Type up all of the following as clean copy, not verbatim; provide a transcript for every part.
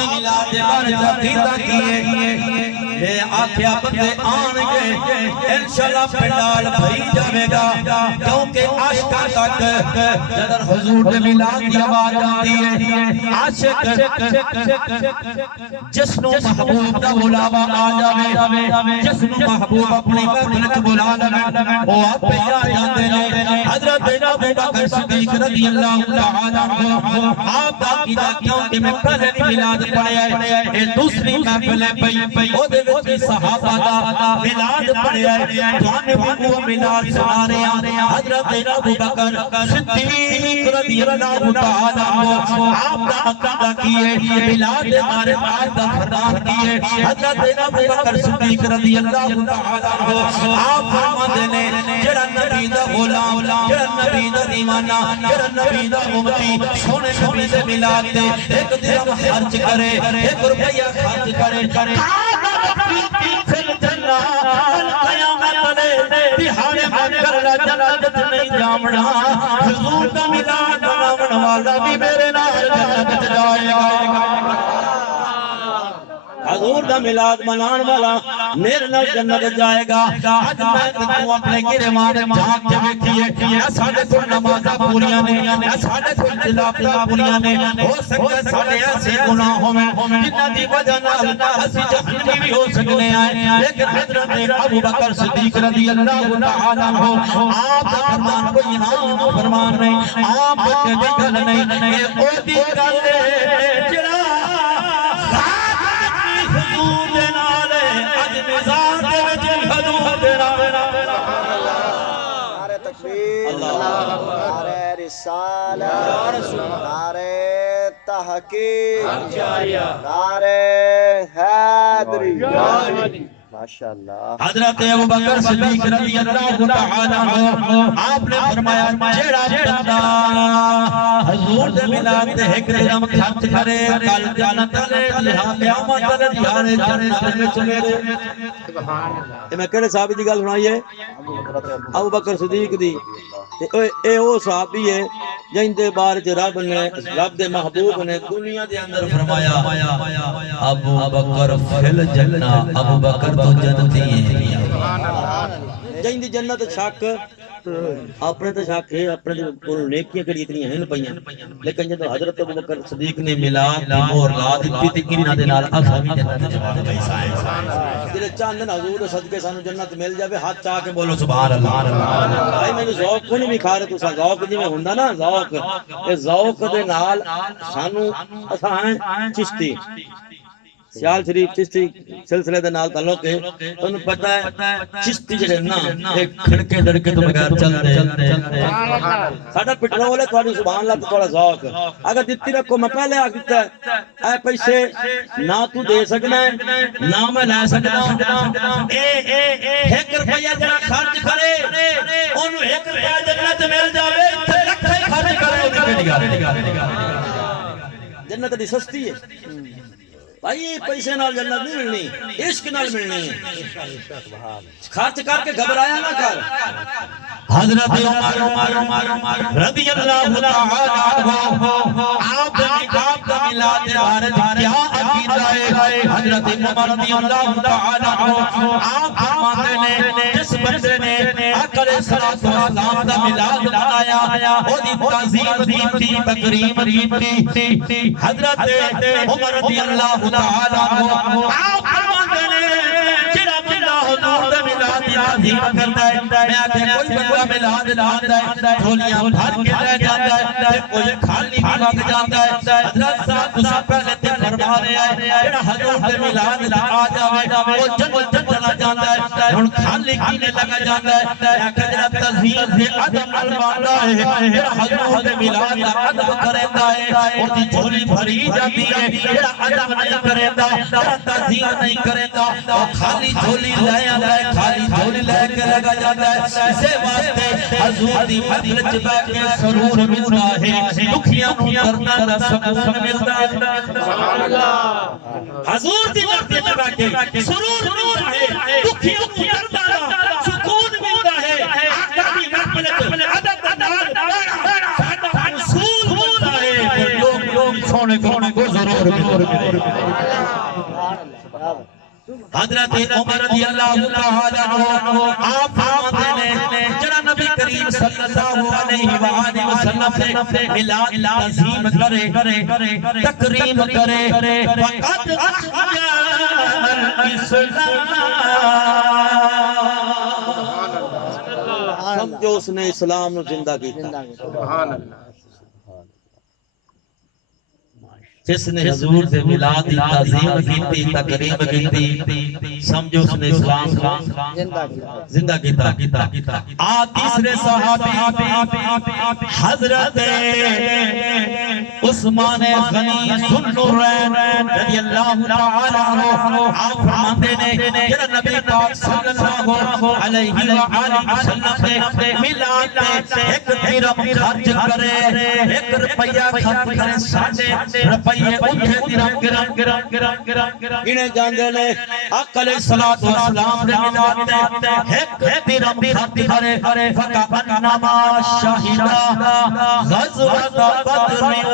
دا ملاد بار جاکیدہ کیے میں آکھیا بندے آن گے انشاءاللہ پنڈال بھری جاوے گا کیونکہ عاشقہ تک جدر حضور دے ملاد دی آواز آتی ہے عاشق جسنو محبوب دا بلاوا آ جاوے جسنو محبوب اپنی محفلت بلا لگے وہ آپ پہ آ جاندے نے حضرت ابو بکر صدیق رضی اللہ تعالیٰ عنہ آپ دا کیدہ کیونکہ میں پہلے ملاد پڑھے آئے اے دوسری محفل پئی او دے وچی صحابہ دا ملاد پڑھے آئے جانے وہ ملاد سنا رہے ہیں حضرت ابو بکر صدیق رضی اللہ تعالیٰ عنہ آپ دا عقیدہ کیے ملاد ہمارے بعد دا فرمان کیے حضرت ابو بکر صدیق رضی اللہ تعالیٰ عنہ آپ فرماتے نے جڑا نبی دا غلام جڑا نبی دا دیوانہ جڑا نبی دا امتی سونے نبی سے ملاد دے ایک درہم خرچ کرے ایک روپیہ خرچ کرے جنت نہیں جامنا حضور کا ملاد مناون والا بھی میرے نال جنت جائے گا حضور دا ملاد منان والا میرے نال جنت جائے گا آج میں تو اپنے گریوان جھانک کے بیٹھیے یا ساڑھے کو نمازہ پوریاں نے یا ساڑھے کو جلابتہ پوریاں نے ہو سکتے ساڑھے ایسے گناہوں میں جنہ دی وجہ نال ہسی جہنمی بھی ہو سکنے آئے لیکن حضرت ابو بکر صدیق رضی اللہ تعالیٰ عنہ آپ کا فرمان کوئی عام فرمان نہیں آپ کے گل نہیں یہ او دی گل جڑا نعرہ رسالت نعرہ تحقیق نعرہ حیدری ماشاءاللہ حضرت ابو بکر صدیق رضی اللہ تعالیٰ عنہ آپ نے فرمایا جیڑا بندہ حضور دے ملاد دے ایک درہم خرچ کرے کل جنت لے لہا قیامت لے دیارے جنت میں چلے رہے میں کہنے صحابی دی گل سنائیے ابو بکر صدیق دی اے او صحابی ہے جن دے بارے رب نے رب دے محبوب نے دنیا دے اندر فرمایا ابو بکر فل جنہ ابو بکر تو جنتی ہیں جن دی جنت شک اپنے تو شک ہے اپنے تو نیکیاں کری اتنی ہیں پئیاں لیکن جب حضرت ابو بکر صدیق نے ملاد دی مہر لا دتی تے انہاں دے نال اساں بھی جنت جا گئی سائیں دل چاندن حضور صدقے سانو جنت مل جاوے ہاتھ چاہ کے بولو سبحان اللہ بھائی میں ذوق کو نہیں کھا رہے تساں ذوق جویں ہوندا نا ذوق اے ذوق دے نال سانو اساں ہیں چشتی سیال شریف چشتی سلسلے دے نال تعلق ہے تانوں پتہ ہے چشتی جڑے نا ایک کھڑکے دڑکے تو بغیر چل دے ساڈا پٹرول ہے تھوڑی زبان اللہ تھوڑا ذوق اگر دتی رکھو میں پہلے آ دیتا اے پیسے نہ تو دے سکنا ہے نہ میں لے سکنا ایک روپیہ جڑا خرچ کرے اونوں ایک روپیہ جنت مل جاوے تے لکھے خرچ کرے جنت دی سستی ہے بھائی پیسے نال جنت نہیں ملنی عشق نال ملنی ہے خرچ کر کے گھبرایا نہ کر حضرت عمر رضی اللہ تعالی عنہ آپ کا ملاد بارے کیا عقیدہ ہے حضرت عمر رضی اللہ تعالی عنہ آپ فرماتے نے جس بندے نے آقا علیہ الصلوۃ والسلام دا ملاد منایا او دی تعظیم دی تقریب دی حضرت عمر رضی اللہ تعالی عنہ آپ فرماتے نے جڑا بندہ حضور دے ملاد دی تعظیم کرتا ہے میں آتے کوئی بندہ ملاد لاتا ہے جھولیاں بھر کے لے جاتا ہے کوئی خالی بھی لگ جاتا ہے حضرت صاحب تساں پہلے تے فرما رہے ہیں جڑا حضور دے ملاد لا آ جاوے وہ جنت چلا جاتا ہے ہن خالی کینے لگا جاتا ہے کہ جڑا تعظیم سے ادب الواندا ہے جڑا حضور دے ملاد دا ادب کریندا ہے او دی جھولی بھری جاتی ہے جڑا ادب نہیں کریندا جڑا تعظیم نہیں کریندا او خالی جھولی لے آندا ہے خالی جھولی لے کے لگا جاتا ہے اسے واسطے حضور دی محفل وچ بیٹھ کے سرور ملدا ہے دکھیاں نوں کرنا دا سکون ملدا ہے سبحان اللہ حضور دی محفل وچ بیٹھ کے سرور ملدا ہے دکھیاں نوں کرنا دا سکون ملدا ہے آقا دی محفل وچ ادب دا نال ساڈا اصول ہوتا ہے لوگ سونے کو ضرور ضرور ملے حضرت عمر رضی اللہ تعالی عنہ آپ فرماتے ہیں جڑا نبی کریم صلی اللہ علیہ وآلہ وسلم سے میلاد تعظیم کرے تکریم کرے فقط الاسلام سمجھو اس نے اسلام نو زندہ کیتا سبحان اللہ جس نے حضور سے میلاد کی تعظیم کی تکریم کی سمجھو اس نے اسلام زندہ کیتا تیسرے صحابی حضرت عثمان غنی ذوالنورین رضی اللہ تعالی عنہ آپ فرماتے ہیں کہ نبی پاک صلی اللہ علیہ وآلہ وسلم سے میلاد پہ ایک درہم خرچ کرے ایک روپیہ خرچ کرے ساڑھے روپیہ انہیں درہم گنے جاندے نے آقا علیہ الصلوۃ والسلام نے میلاد پہ ایک درہم خرچ کرے فکأنما شہدا غزوۃ بدر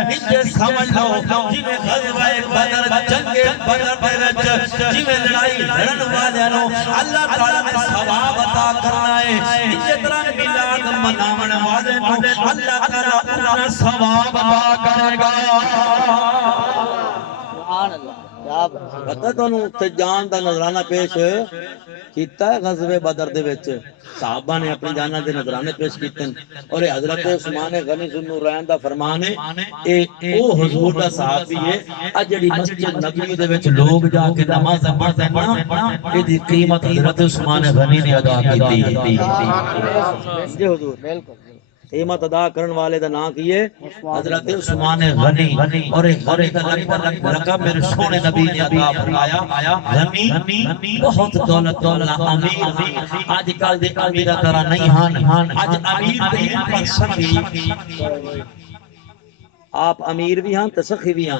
انجھے سمجھ لو جنہیں غزوہ بدر جنگ بدر جنہیں لڑائی لڑن والے نو اللہ تعالیٰ نے ثواب عطا کرنا ہے انجھے طرح میلاد مناون والے نو اللہ تعالیٰ انہیں ثواب عطا کرے گا سبحان اللہ پتہ تو تے جان دا نظرانہ پیش کیتا ہے غزوہ بدر دے وچ صحابہ نے اپنی جاناں دے نظرانے پیش کیتے اور حضرت عثمان غنی ذوالنورین دا فرمان ہے اے او حضور دا صحابی ہے اج جڑی مسجد نبوی دے وچ لوگ جا کے نماز پڑھدے نا اے دی قیمت حضرت عثمان غنی نے ادا کیتی ہے جی حضور بالکل قیمت ادا کرن والے دا نام کی ہے حضرت عثمان غنی اور غنی کا لقب میرے سونے نبی نے عطا فرمایا غنی بہت دولت والا امیر آج کل دے امیر طرح نہیں ہن آج امیر دے پر سخی آپ امیر بھی ہاں تے سخی بھی ہاں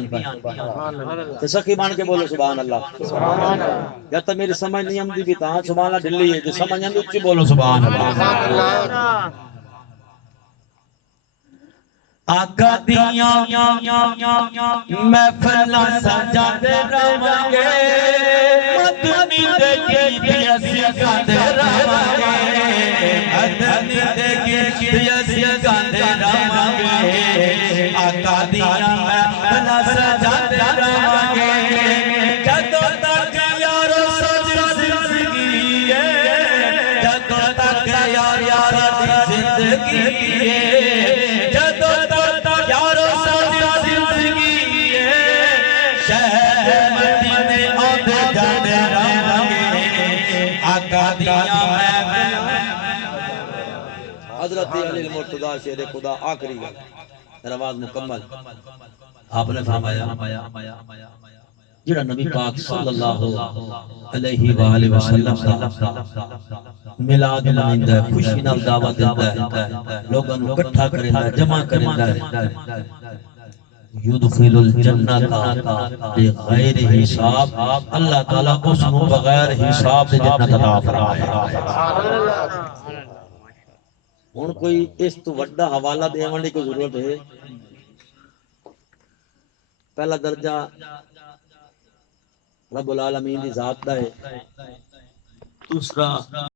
تے سخی بن کے بولو سبحان اللہ سبحان اللہ یا تے میری سمجھ نہیں آندی بھی تاں سبحان اللہ دلی ہے تے سمجھ آندی اچھی بولو سبحان اللہ آقا دیاں محفلاں سجاتے رہواں گے مدنی دے گیت اسی گاندے رہواں گے مدنی دے گیت اسی گاندے رہواں گے آقا دیاں محفلاں سجاتے رہواں گے جدوں تک یارو سج زندگی ہے جدوں تک یار دی زندگی ہے حضرت علی المرتضی شیر خدا آخری رواز مکمل آپ نے فرمایا جڑا نبی پاک صلی اللہ علیہ وآلہ وسلم کا میلاد مناوندا ہے خوشی نال دعوت دیندا ہے لوگاں نوں اکٹھا کریندا ہے جمع کریندا ہے یدخل الجنت بغیر حساب اللہ تعالیٰ اس کو بغیر حساب دے جنت عطا فرمائے ہن کوئی اس تو بڑا حوالہ دیون دی کوئی ضرورت ہے پہلا درجہ رب العالمین دی ذات دا ہے دوسرا